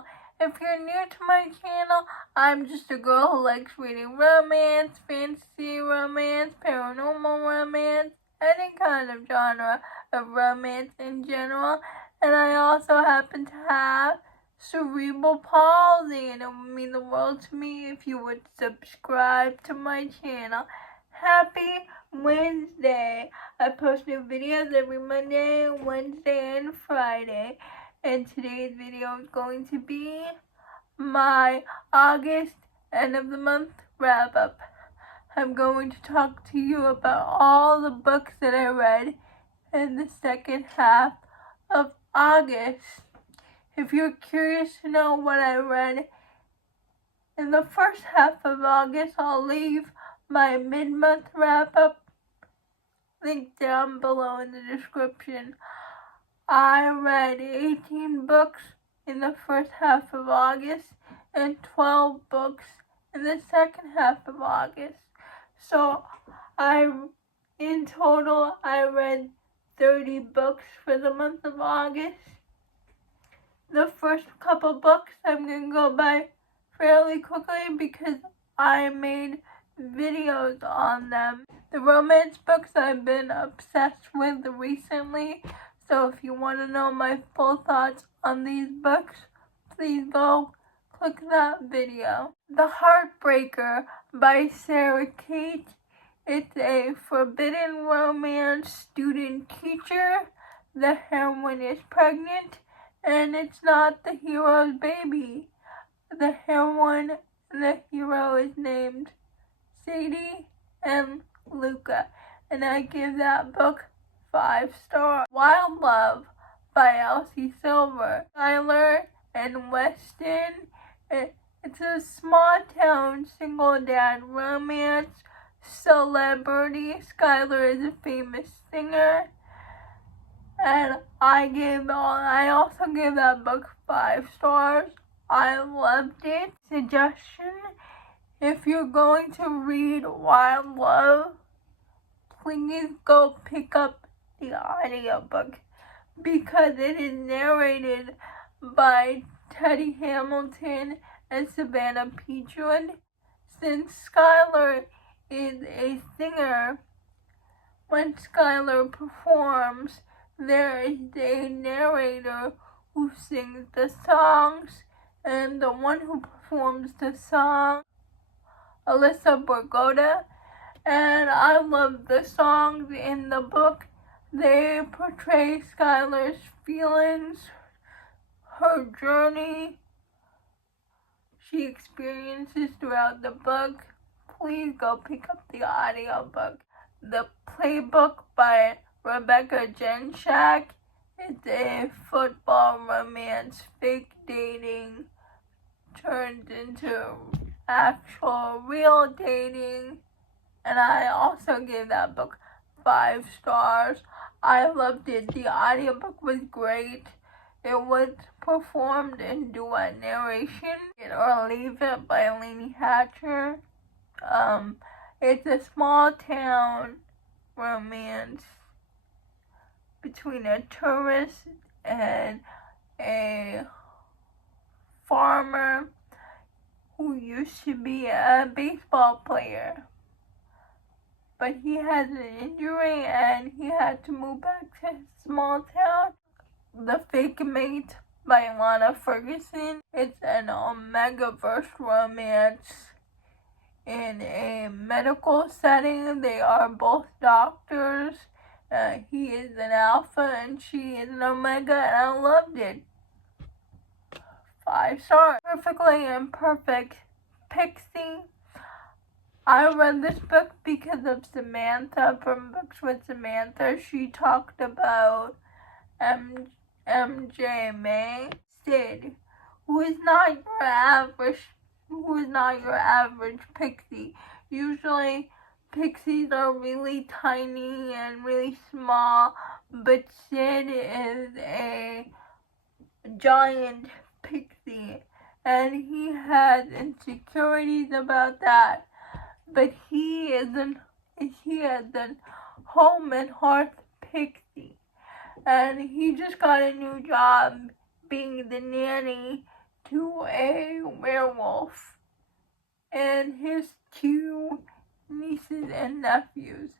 channel. If you're new to my channel, I'm just a girl who likes reading romance, fantasy romance, paranormal romance, any kind of genre of romance in general. And I also happen to have cerebral palsy, and it would mean the world to me if you would subscribe to my channel. Happy Wednesday! I post new videos every Monday, Wednesday, and Friday. And today's video is going to be my August end of the month wrap up. I'm going to talk to you about all the books that I read in the second half of August. If you're curious to know what I read in the first half of August, I'll leave my mid-month wrap-up link down below in the description. I read 18 books in the first half of August and 12 books in the second half of August. So in total, I read 30 books for the month of August. The first couple books I'm going to go by fairly quickly because I made videos on them. The romance books I've been obsessed with recently, so if you want to know my full thoughts on these books, please go click that video. The Heartbreaker by Sarah Kate. It's a forbidden romance student teacher. The heroine is pregnant, and it's not the hero's baby. The heroine and the hero is named Sadie and Luca, and I give that book 5 stars. Wild Love by Elsie Silver. Skylar and Weston. It's a small town single dad romance celebrity. Skylar is a famous singer, and I also gave that book 5 stars. I loved it. Suggestion: if you're going to read Wild Love, please go pick up the audiobook because it is narrated by Teddy Hamilton and Savannah Peachwood. Since Skylar is a singer, when Skylar performs, there is a narrator who sings the songs, and the one who performs the song, Alyssa Borgoda, and I love the songs in the book. They portray Skylar's feelings, her journey she experiences throughout the book. Please go pick up the audiobook. The Playbook by Rebecca Genshak. It's a football romance, fake dating turned into actual real dating, and I also gave that book 5 stars. I loved it. The audiobook was great. It was performed in duet narration. It or Leave It by Lainey Hatcher. It's a small town romance between a tourist and a farmer who used to be a baseball player, but he has an injury and he had to move back to his small town. The Fake Mate by Lana Ferguson. It's an Omega-verse romance in a medical setting. They are both doctors. He is an alpha and she is an omega, and I loved it. 5 stars. Perfectly Imperfect, Pixie. I read this book because of Samantha from Books with Samantha. She talked about MJ May. Sid, who is not your average pixie. Usually pixies are really tiny and really small, but Sid is a giant pixie, and he has insecurities about that, but he is an home and hearth pixie, and he just got a new job being the nanny to a werewolf and his two nieces and nephews.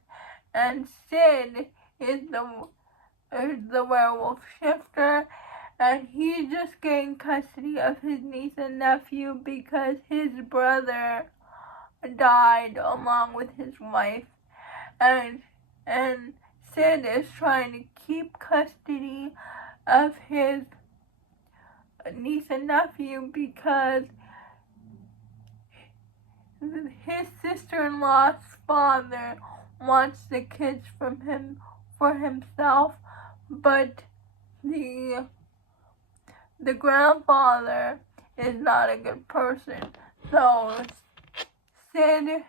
And Sid is the werewolf shifter, and he's just getting custody of his niece and nephew because his brother died along with his wife, and Sid is trying to keep custody of his niece and nephew because his sister-in-law's father wants the kids from him for himself, but the grandfather is not a good person. So Sid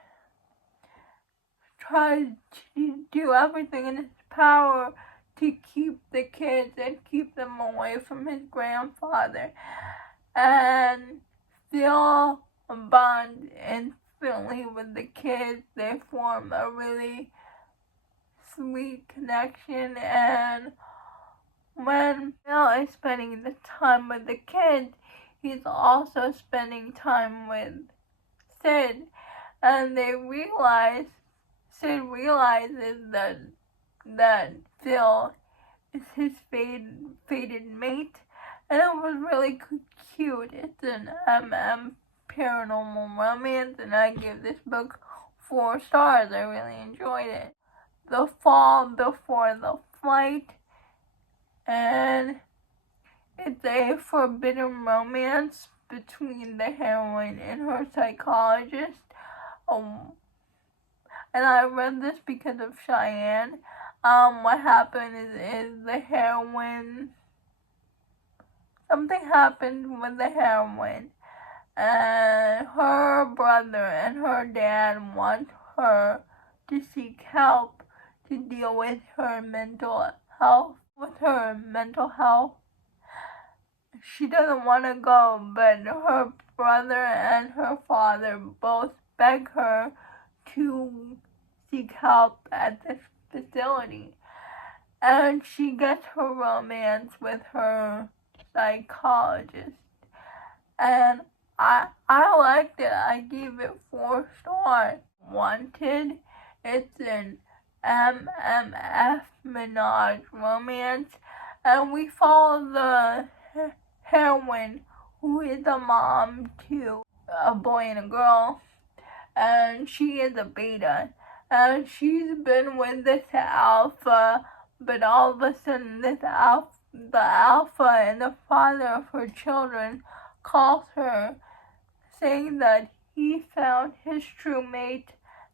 tries to do everything in his power to keep the kids and keep them away from his grandfather. And Phil bonds instantly with the kids. They form a really sweet connection, and when Phil is spending the time with the kids, he's also spending time with Sid, and Sid realizes that Phil is his fated mate, and it was really cute. It's an paranormal romance, and I give this book 4 stars. I really enjoyed it. The Fall Before the Flight, and it's a forbidden romance between the heroine and her psychologist. And I read this because of Cheyenne. What happened is the heroine, something happened with the heroine, and her brother and her dad want her to seek help to deal with her mental health. She doesn't want to go, but her brother and her father both beg her to seek help at this facility. And she gets her romance with her psychologist. And I liked it. I gave it 4 stars. Wanted. It's an MMF Minaj romance, and we follow the heroine, who is a mom to a boy and a girl, and she is a beta, and she's been with this alpha, but all of a sudden the alpha and the father of her children calls her, saying that he found his true mate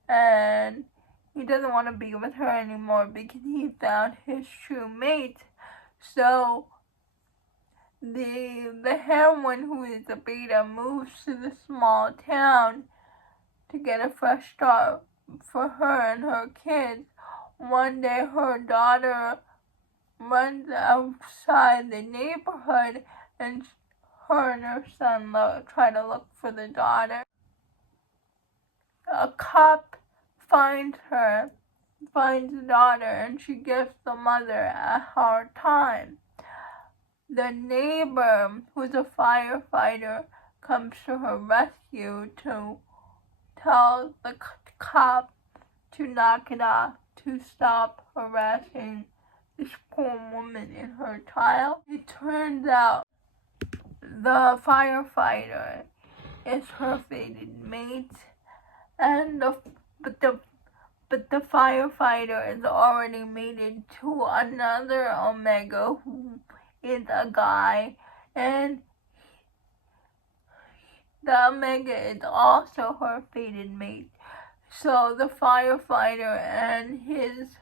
and he doesn't want to be with her anymore because he found his true mate. So the heroine, who is a beta, moves to the small town to get a fresh start for her and her kids. One day her daughter runs outside the neighborhood, and her and her son try to look for the daughter. A cop finds the daughter, and she gives the mother a hard time. The neighbor, who's a firefighter, comes to her rescue to tell the cop to knock it off, to stop harassing this poor woman and her child. It turns out the firefighter is her fated mate, and but the firefighter is already mated to another Omega, who is a guy, and the Omega is also her fated mate. So the firefighter and his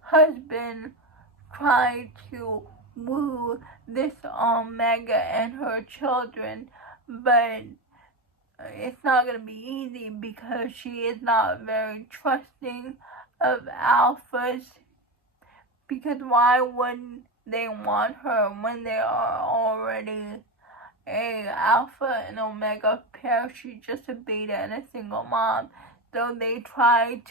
husband try to woo this Omega and her children, but it's not going to be easy because she is not very trusting of alphas, because why wouldn't they want her when they are already a alpha and omega pair? She's just a beta and a single mom. So they try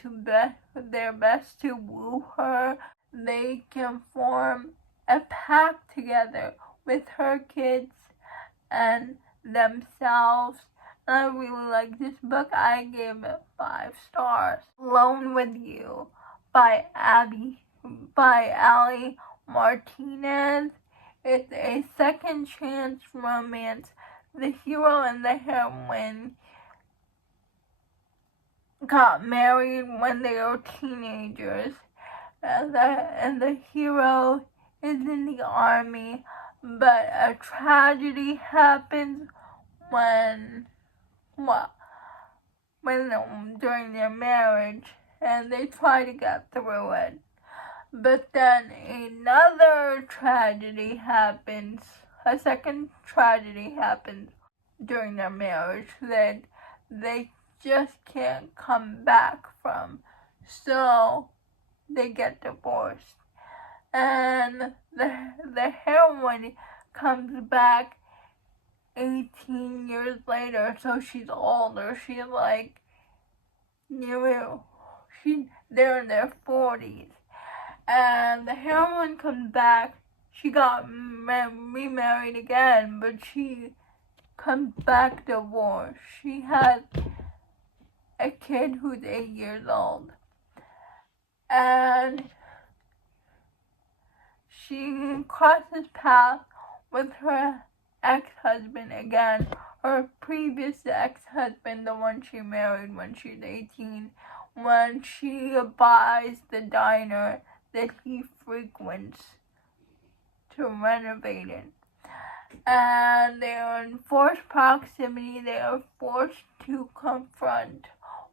their best to woo her. They can form a pact together with her kids, and themselves. And I really like this book. I gave it 5 stars. Alone with You by Ali Martinez. It's a second chance romance. The hero and the heroine got married when they were teenagers, and the hero is in the army, but a tragedy happens when during their marriage, and they try to get through it. But then another tragedy happens, a second tragedy happens during their marriage that they just can't come back from. So they get divorced. And the heroine comes back 18 years later, so she's older. She's like they're in their 40s. And the heroine comes back. She got remarried again, but she comes back divorced. She has a kid who's 8 years old. And she crosses paths with her ex-husband again. Her previous ex-husband, the one she married when she was 18, when she buys the diner that he frequents to renovate it. And they are in forced proximity. They are forced to confront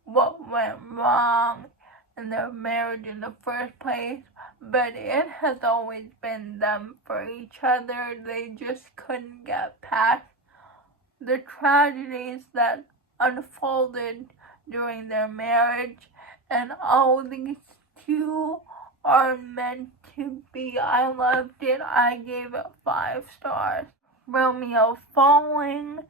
what went wrong in their marriage in the first place, but it has always been them for each other. They just couldn't get past the tragedies that unfolded during their marriage, and all these two are meant to be. I loved it. I gave it 5 stars. Romeo Falling,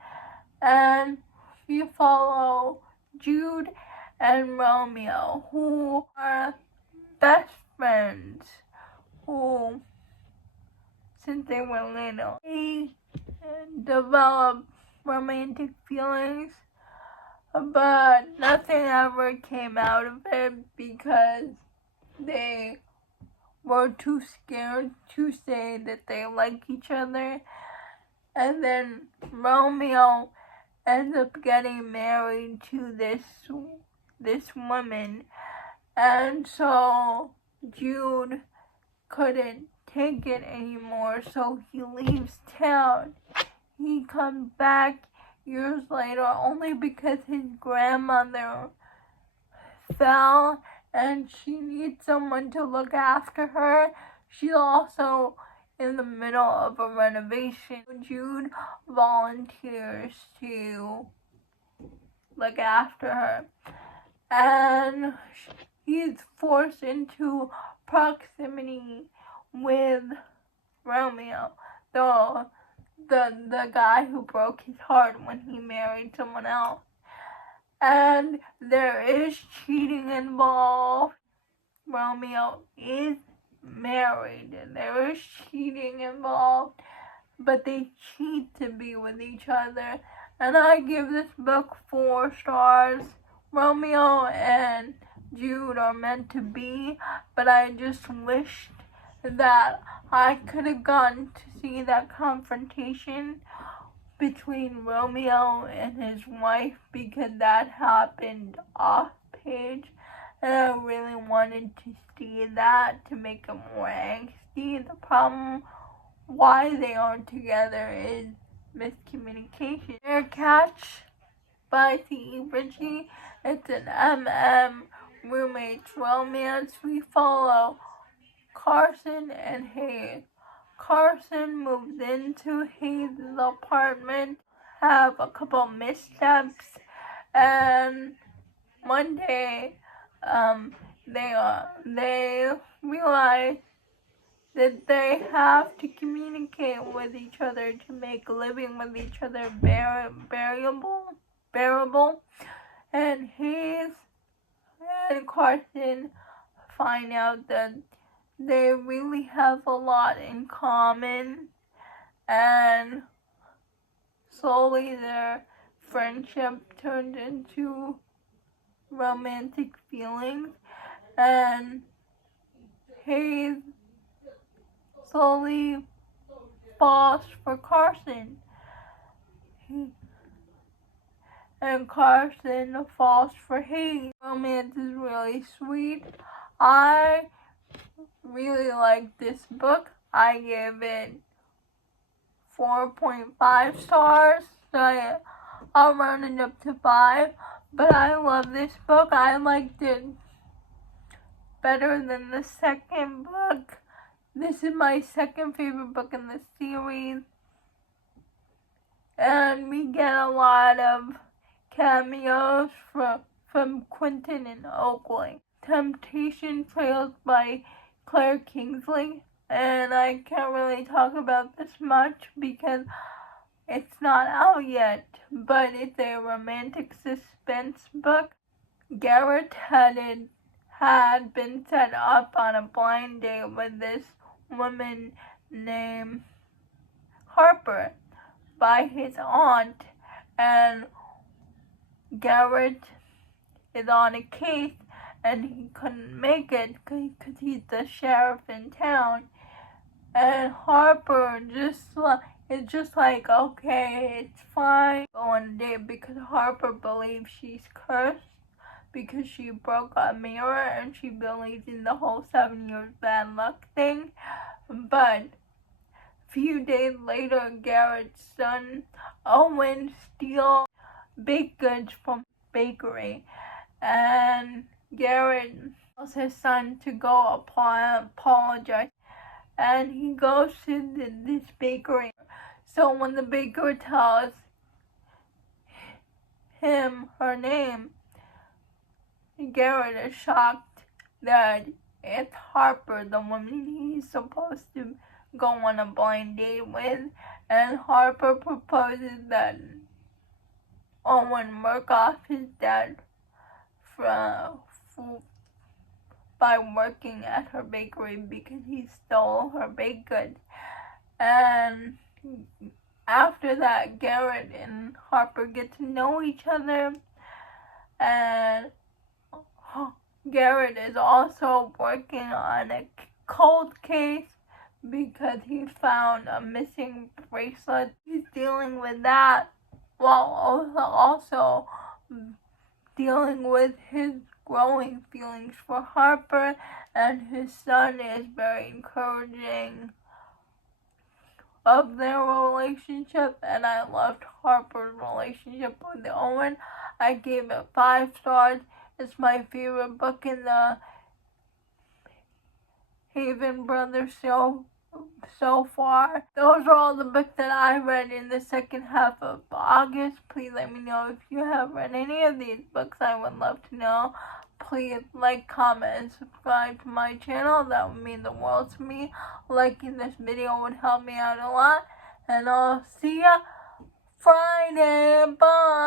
and we follow Jude and Romeo, who are best friends, who, since they were little, they developed romantic feelings, but nothing ever came out of it because they were too scared to say that they like each other. And then Romeo ends up getting married to this woman, and so Jude couldn't take it anymore, so he leaves town. He comes back years later only because his grandmother fell and she needs someone to look after her. She's also in the middle of a renovation. Jude volunteers to look after her, and he's forced into proximity with Romeo, the guy who broke his heart when he married someone else. And there is cheating involved. Romeo is married, and there is cheating involved, but they cheat to be with each other. And I give this book 4 stars. Romeo and Jude are meant to be, but I just wished that I could have gotten to see that confrontation between Romeo and his wife, because that happened off page, and I really wanted to see that to make it more angsty. The problem why they aren't together is miscommunication. Air Catch by Pixie. It's an roommates romance. We follow Carson and Hayes. Carson moves into Hayes' apartment, have a couple missteps, and one day they realize that they have to communicate with each other to make living with each other bearable. And Hayes and Carson find out that they really have a lot in common, and slowly their friendship turned into romantic feelings, and Hayes slowly falls for Carson, and Carson falls for Hayes. Romance is really sweet. I really like this book. I gave it 4.5 stars. So I'll round it up to 5. But I love this book. I liked it better than the second book. This is my second favorite book in the series. And we get a lot of cameos from Quentin and Oakley. Temptation Trails by Claire Kingsley. And I can't really talk about this much because it's not out yet, but it's a romantic suspense book. Garrett had been set up on a blind date with this woman named Harper by his aunt, and Garrett is on a case and he couldn't make it because he's the sheriff in town. And Harper is just like, okay, it's fine, go on a date, because Harper believes she's cursed because she broke a mirror and she believes in the whole 7 years bad luck thing. But a few days later, Garrett's son Owen steals baked goods from the bakery, and Garrett tells his son to go apologize. And he goes to this bakery. So when the baker tells him her name, Garrett is shocked that it's Harper, the woman he's supposed to go on a blind date with. And Harper proposes that Owen work off his debt by working at her bakery because he stole her baked goods. And after that, Garrett and Harper get to know each other, and Garrett is also working on a cold case because he found a missing bracelet. He's dealing with that while also dealing with his growing feelings for Harper, and his son is very encouraging of their relationship, and I loved Harper's relationship with Owen. I gave it 5 stars. It's my favorite book in the Haven Brothers so far. Those are all the books that I read in the second half of August. Please let me know if you have read any of these books. I would love to know. Please like, comment, and subscribe to my channel. That would mean the world to me. Liking this video would help me out a lot. And I'll see ya Friday. Bye.